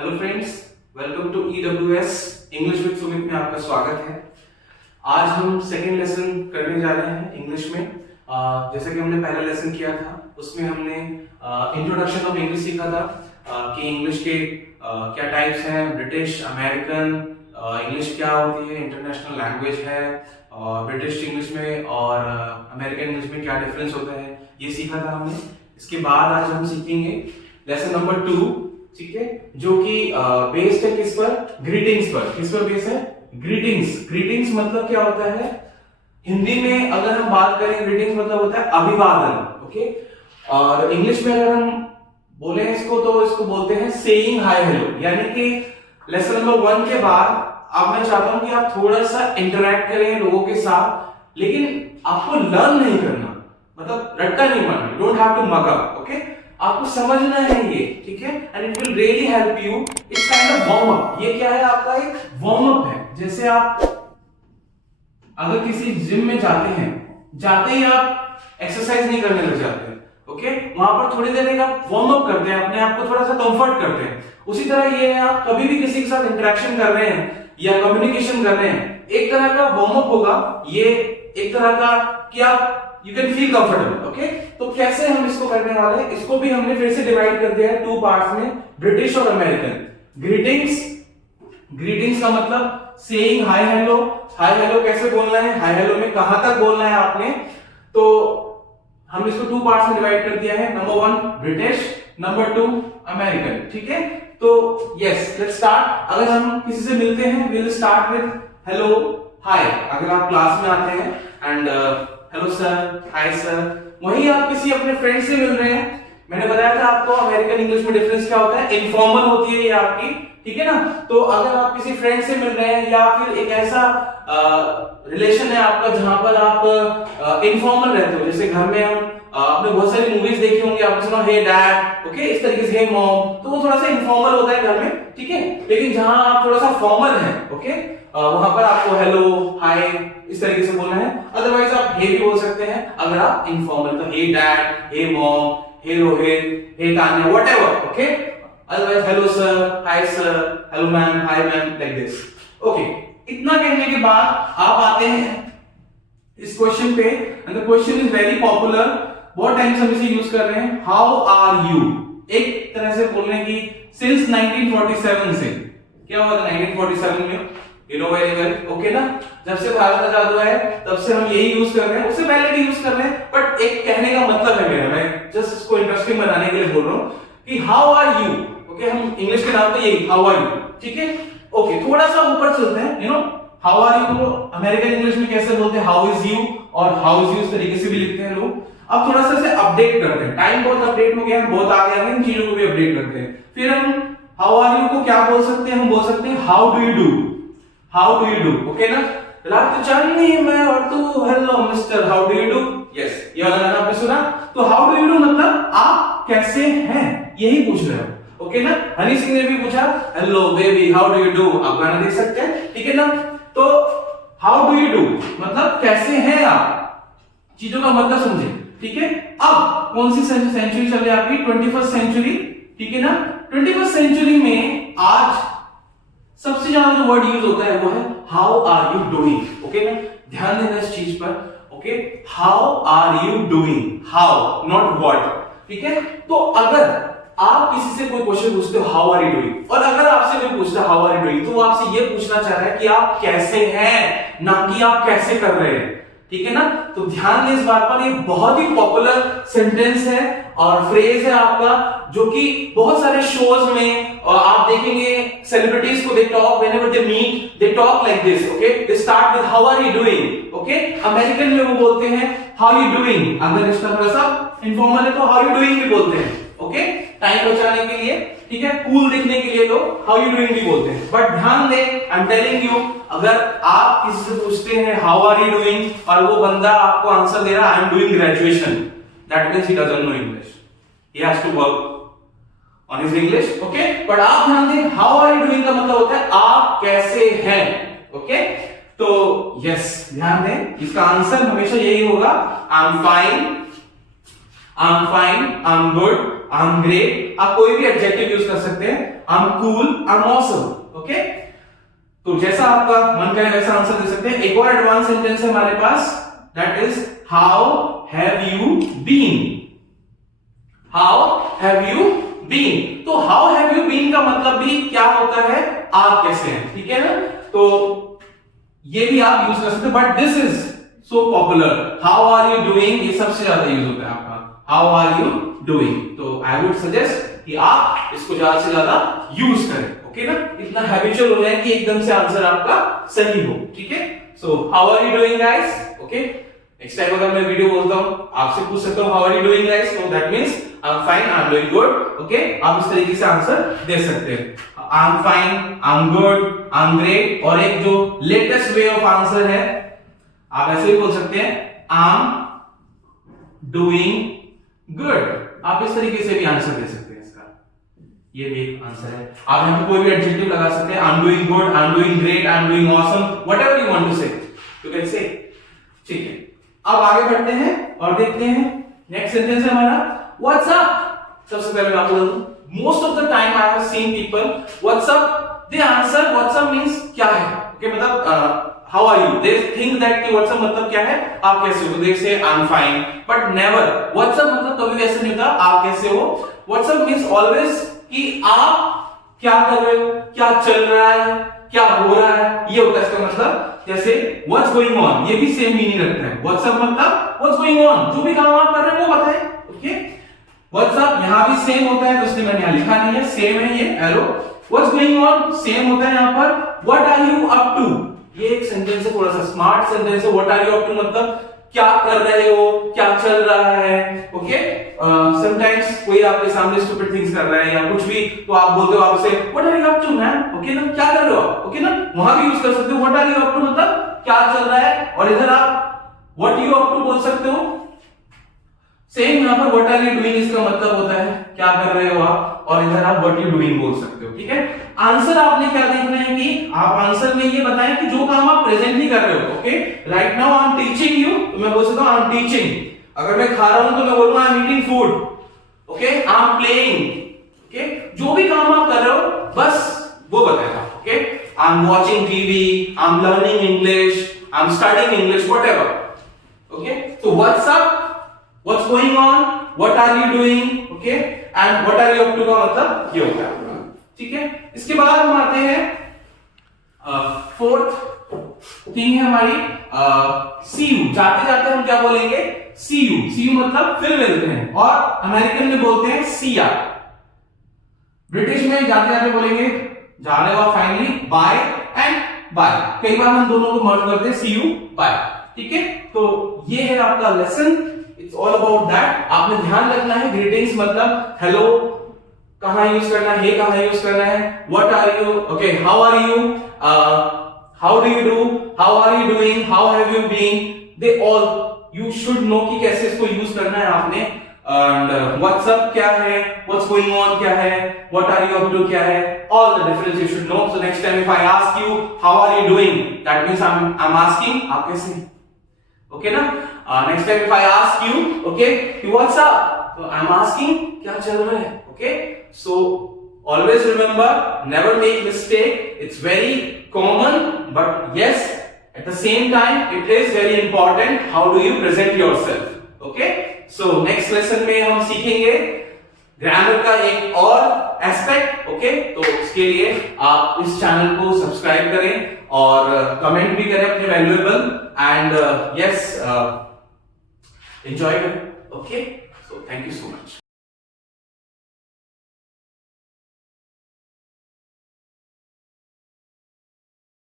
Hello friends, welcome to EWS English with Sumit में आपका स्वागत है। आज हम सेकेंड लेसन करने जा रहे हैं इंग्लिश में। जैसे कि हमने पहला लेसन किया था उसमें हमने इंट्रोडक्शन ऑफ इंग्लिश सीखा था कि इंग्लिश के क्या टाइप्स हैं, ब्रिटिश, अमेरिकन इंग्लिश क्या होती है, इंटरनेशनल लैंग्वेज है, ब्रिटिश इंग्लिश में और अमेरिकन इंग्लिश में क्या डिफरेंस होता है, ये सीखा था हमने। इसके बाद आज हम सीखेंगे लेसन नंबर 2, ठीक है, जो कि बेस्ड है किस पर? ग्रीटिंग्स पर। किस पर बेस्ड है? ग्रीटिंग्स। ग्रीटिंग्स मतलब क्या होता है? हिंदी में अगर हम बात करें, ग्रीटिंग्स मतलब होता है अभिवादन, ओके। और इंग्लिश में अगर हम बोले इसको तो इसको बोलते हैं सेइंग हाय हेलो। यानी कि लेसन नंबर 1 के बाद अब मैं चाहता हूं कि आप थोड़ा सा इंटरेक्ट करें लोगों के साथ, लेकिन आपको लर्न नहीं करना, मतलब रट्टा नहीं मारना। Don't have to mug up, okay. आपको समझना है ये, ठीक है, and it will really help you. It's kind of warm up. ये क्या है? आपका एक वार्म अप है। जैसे आप अगर किसी जिम में जाते ही आप एक्सरसाइज नहीं करने लग जाते हैं, ओके। वहां पर थोड़ी देर एक आप वार्म अप करते हैं, अपने आप को थोड़ा सा कंफर्ट करते हैं। उसी तरह ये है, आप कभी भी किसी के साथ इंटरेक्शन कर रहे हैं या कम्युनिकेशन कर रहे हैं, एक तरह का वार्म अप होगा ये, एक तरह का कि आप you can feel comfortable, okay. तो कैसे हम इसको करने वाले हैं, इसको भी हमने फिर से डिवाइड कर दिया है 2 पार्ट्स में, ब्रिटिश और अमेरिकन। ग्रीटिंग्स का मतलब saying hi hello. Hi hello कैसे बोलना है, हाय हेलो में कहां तक बोलना है आपने, तो हम इसको 2 पार्ट्स में डिवाइड कर दिया है। नंबर 1 ब्रिटिश, नंबर 2 अमेरिकन, ठीक है। तो यस, लेट्स स्टार्ट। अगर हम किसी से मिलते हैं, we will start with hello, hi. अगर आप क्लास में आते हैं and hello sir, hi sir. वहीं आप किसी अपने फ्रेंड से मिल रहे हैं, मैंने बताया था आपको अमेरिकन इंग्लिश में डिफरेंस क्या होता है, इनफॉर्मल होती है ये आपकी, ठीक है ना। तो अगर आप किसी फ्रेंड से मिल रहे हैं या फिर एक ऐसा रिलेशन है आपका जहां पर आप इनफॉर्मल रहते हो, जैसे घर में हम आपने बहुत सारी मूवीज देखी होंगी, आपने सुना हे डैड, ओके, इस तरीके से हे मॉम, तो वो थोड़ा सा इनफॉर्मल होता है घर में, ठीक है। लेकिन जहां आप थोड़ा सा फॉर्मल है, ओके, वहां पर आपको हेलो, हाय इस तरीके से बोलना है। अदरवाइज आप हे भी बोल सकते हैं अगर आप इनफॉर्मल, तो hey dad, hey mom, hey Rohit, hey Tanya, whatever, okay. Otherwise hello sir, hi sir, hello ma'am, hi ma'am, like this, okay. इतना कहने के बाद आप आते हैं इस क्वेश्चन पे, and the question is very popular, बहुत टाइम से हम इसे यूज कर रहे हैं। How are you? एक तरह से बोलने की सिंस 1947 से। क्या हुआ था 1947 में? You know very well, okay ना। जब से भारत आजाद हुआ है तब से हम यही यूज कर रहे हैं, उससे पहले भी यूज कर रहे हैं, बट एक कहने का मतलब है मेरा, मैं जस्ट इसको इंटरेस्टिंग बनाने के लिए बोल रहा हूं कि हाउ आर यू, ओके। हम इंग्लिश के नाम पे यही हाउ आर यू, ठीक है, ओके। थोड़ा सा ऊपर चलते हैं, you know how are you को अमेरिकन इंग्लिश में कैसे बोलते हैं, हाउ इज यू, और हाउ इज यू इस तरीके से भी लिखते हैं लोग। अब थोड़ा सा इसे अपडेट करते हैं, टाइम बहुत अपडेट हो गया, हम बहुत आगे आ गए, इन चीजों को भी अपडेट करते हैं। फिर हम हाउ आर यू को क्या बोल सकते हैं? हम बोल सकते हैं how do you do, how do you do, okay ना। रात चांदनी मैं और तू, hello mister, how do you do, yes, ये वाला गाना आपने सुना। तो हाउ डू यू डू मतलब आप कैसे हैं, यही पूछ रहे हो, ओके ना। हनी सिंह ने भी पूछा hello baby how do you do, आप गाना देख सकते हैं, ठीक है ना। तो हाउ डू यू डू मतलब कैसे हैं आप, चीजों का मतलब समझे, ठीक है। अब कौन सी सेंचुरी चल रही है आपकी? 21st सेंचुरी, ठीक है ना। 21st सेंचुरी में आज सबसे ज्यादा जो वर्ड यूज होता है वो है how are you doing, okay ना। ध्यान देना इस चीज पर, okay. How are you doing, how not what, ठीक है। तो अगर आप किसी से कोई क्वेश्चन पूछते हो हाउ आर यू डूइंग, और अगर आपसे कोई पूछता है हाउ आर यू डूइंग, तो वो आपसे ये पूछना चाह रहा है कि आप कैसे हैं, ना कि आप कैसे कर रहे हैं, ठीक है ना। तो ध्यान दें इस बात पर, ये बहुत ही पॉपुलर सेंटेंस है और फ्रेज है आपका, जो कि बहुत सारे शोज में और आप देखेंगे सेलिब्रिटीज को, they talk whenever they meet, they talk like this, okay. They start with how are you doing, okay. American में वो बोलते हैं हाउ यू डूइंग, अगर इसका थोड़ा सा इनफॉर्मल है तो हाउ यू डूइंग भी बोलते हैं, ओके, टाइम बचाने के लिए, ठीक है, कूल दिखने के लिए लोग हाउ यू डूइंग भी बोलते हैं। बट ध्यान दें, आई एम टेलिंग यू, अगर आप किसी से पूछते हैं हाउ आर यू डूइंग और वो बंदा आपको आंसर दे रहा है I am doing graduation, that means he doesn't know English, he has to work on his English, okay. But आप ध्यान दें, हाउ आर यू डूइंग का मतलब होता है आप कैसे हैं, ओके। तो यस, ध्यान दें, इसका आंसर हमेशा यही होगा, आई am fine, I am fine, I am good, I am great, आप कोई भी एडजेक्टिव यूज कर सकते हैं, I am cool, I am awesome, okay. तो जैसा आपका मन करे वैसा आंसर दे सकते हैं। एक और एडवांस सेंटेंस है हमारे पास, that is how have you been, how have you been. तो हाउ हैव यू बीन का मतलब भी क्या होता है, आप कैसे हैं, ठीक है ना। तो ये भी आप यूज कर सकते हैं, but this is so popular, how are you doing, ये सबसे ज्यादा यूज होता है आपका, हाउ आर यू डूइंग। तो आई वुड सजेस्ट कि आप इसको ज्यादा से ज्यादा यूज करें, ओके ना, इतना हैबिचुअल हो जाए कि एकदम से आंसर आपका सही हो, ठीक है। So how are you doing guys, okay. Next time अगर मैं वीडियो बोलता हूं, आपसे पूछ सकता हूं how are you doing guys, तो that means I am fine, I am doing good, okay. आप इस तरीके से आंसर दे सकते हैं, I am fine, I am good, I am great. और एक जो लेटेस्ट वे ऑफ आंसर है, आप ऐसे भी बोल सकते हैं, आई एम डूइंग गुड। आप इस तरीके से भी आंसर दे सकते हैं इसका, ये भी एक आंसर है। आप यहां पे कोई भी एडजेक्टिव लगा सकते हैं, I am doing good, I am doing great, I am doing awesome, whatever you want to say, you can say, ठीक है। अब आगे बढ़ते हैं और देखते हैं नेक्स्ट सेंटेंस है हमारा, व्हाट्स अप। सबसे पहले मैं आपको बता दूं, most of the time I have seen people what's up, they answer what's up means क्या है, ओके, मतलब how are you, they think that कि व्हाट्स अप मतलब क्या है, आप कैसे हो, they say I am fine, but never what's up मतलब कभी ऐसे नहीं होता आप कैसे हो। व्हाट्स अप मींस ऑलवेज कि आप क्या कर रहे हो, क्या चल रहा है, क्या हो रहा है, ये होता है इसका मतलब। जैसे व्हाट्स गोइंग ऑन, ये भी सेम मीनिंग रखता है, व्हाट्स अप मतलब व्हाट्स गोइंग ऑन, जो भी काम आप कर रहे हैं वो बताएं, ओके। व्हाट्स अप यहां भी सेम होता है, तो इसलिए मैंने यहां लिखा नहीं है, सेम है ये arrow. What's going on same होता है यहां पर, what are you up to, ये एक सेंटेंस है, थोड़ा सा स्मार्ट सेंटेंस है। What are you up to मतलब क्या कर रहे हो, क्या चल रहा है, ओके। समटाइम्स कोई आपके सामने स्टूपिड थिंग्स कर रहा है या कुछ भी, तो आप बोलते हो आपसे what are you up to man, okay ना, क्या कर रहे हो, ओके ना, वहां भी यूज कर सकते हो what are you up to मतलब क्या चल रहा है, और इधर आप व्हाट यू अप टू बोल सकते हो। सेम यहां पर व्हाट आर यू डूइंग इसका मतलब होता है क्या कर रहे हो आप, और इधर आप व्हाट यू डूइंग बोल सकते हो, ठीक है। आंसर आपने क्या देखना है कि आप आंसर में ये बताएं कि जो काम आप प्रेजेंटली कर रहे हो, okay. Right now I am teaching you, तो मैं बोल सकता हूं आई एम टीचिंग। अगर मैं खा रहा हूं तो मैं बोलूंगा I am eating food, okay. I am playing, okay. जो भी काम आप कर रहे हो बस वो बताएगा, okay. I am watching TV, I am learning English, I am studying English, whatever, okay. तो what's up, what's going on, what are you doing, okay, and what are you up to का मतलब ये होता है, ठीक है। इसके बाद हम आते हैं फोर्थ थिंग है हमारी, सी यू। जाते जाते हम क्या बोलेंगे, सी यू, सी यू मतलब फिर मिलते हैं, और अमेरिकन में बोलते हैं सी या। ब्रिटिश में जाते जाते बोलेंगे जा रहे हो फाइनली, बाय एंड बाय। कई बार हम दोनों को मर्ज करते हैं, सी यू बाय, ठीक है। तो ये है आपका lesson, it's all about that. आपने ध्यान रखना है ग्रीटिंग्स मतलब हेलो कहां यूज करना है, कहां यूज करना है, what are you, okay, how are you, how do you do, how are you doing, how have you been, they all you should know कि कैसे इसको यूज करना है आपने। एंड व्हाट्सअप क्या है, व्हाट्स गोइंग ऑन क्या है, what are you up to क्या है, all the difference you should know. So next time if I ask you how are you doing, that means I am asking आप कैसे हैं, okay ना। Next time if I ask you, okay, what's up, तो I am asking क्या चल रहा है, okay. So always remember, never make mistake, it's very common, but yes, at the same time it is very important how do you present yourself, okay. So next lesson में हम सीखेंगे grammar का एक और एस्पेक्ट, ओके। तो इसके लिए आप इस चैनल को सब्सक्राइब करें और कमेंट भी करें अपने वैल्यूएबल, एंड यस एंजॉय करें, okay. So thank you so much.